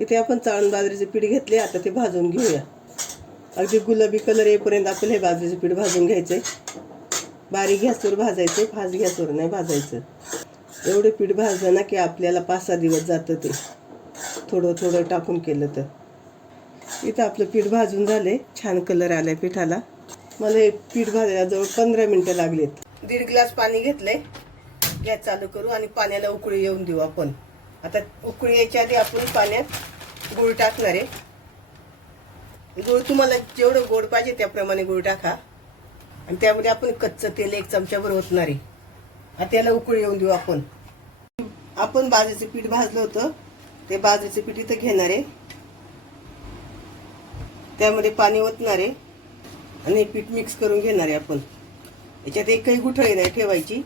इथे आपण चाळण बाजरीचे पीठ घेतले, आता ते भाजून घेऊया. अगदी गुलाबी कलर येईपर्यंत आपल्याला हे बाजरीचे पीठ भाजून घ्यायचंय. बारीक गॅसवर भाजायचे, फास्ट गॅसवर नाही भाजायचं. एवढं पीठ भाजलं ना की आपल्याला 5-6 दिवस जातं ते, थोडं थोडं टाकून केलं तर. इथं आपलं पीठ भाजून झाले, छान कलर आलाय पिठाला. मला हे पीठ भाजायला जवळ 15 मिनिटं लागलेत. 1.5 ग्लास पाणी घेतलंय. गॅस चालू करू आणि पाण्याला उकळी येऊन देऊ आपण. आता उकळी यायच्या आधी आपण पाण्यात गूळ टाकणार आहे. गूळ तुम्हाला जेवढं गोड पाहिजे त्याप्रमाणे गूळ टाका. आणि त्यामध्ये आपण कच्चं तेल 1 चमचाभर ओतणार आहे. आता त्याला उकळी येऊन देऊ आपण. आपण बाजरीचं पीठ भाजलं होतं, ते बाजरीचं पीठ इथं घेणार आहे. त्यामध्ये पाणी ओतणार आहे आणि हे पीठ मिक्स करून घेणार आहे आपण. याच्यात एकही गुठळी नाही ठेवायची.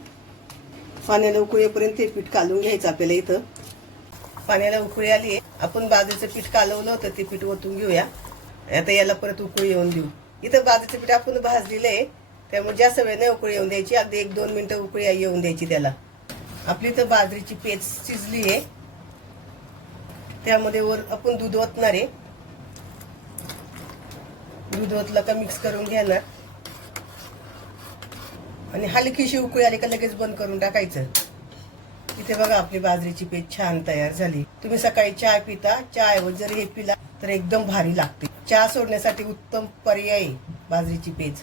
पाण्याला उकळी येईपर्यंत हे पीठ कालवून घ्यायचं आपल्याला. इथं पाण्याला उकळी आली आहे. आपण बाजरीचं पीठ कालवलं होतं ते पीठ ओतून घेऊया. आता याला परत उकळी येऊन देऊ. इथं बाजरीचं पीठ आपण भाजलेलं आहे, त्यामुळे जास्त वेळ नाही उकळी येऊन द्यायची. अगदी 1-2 मिनिटं उकळी येऊन द्यायची त्याला. आपली इथं बाजरीची पेज शिजली आहे. त्यामध्ये वर आपण दूध ओतणार आहे. दूध ओतलं का मिक्स करून घेणार आणि हलकीशी उकळी आली का लगेच बंद करून टाकायचं. इथे बघा आपली बाजरीची पेज छान तयार झाली. तुम्ही सकाळी चहा पिता, चहाऐवजी जर हे पिला तर एकदम भारी लागते. चहा सोडण्यासाठी उत्तम पर्याय बाजरीची पेज.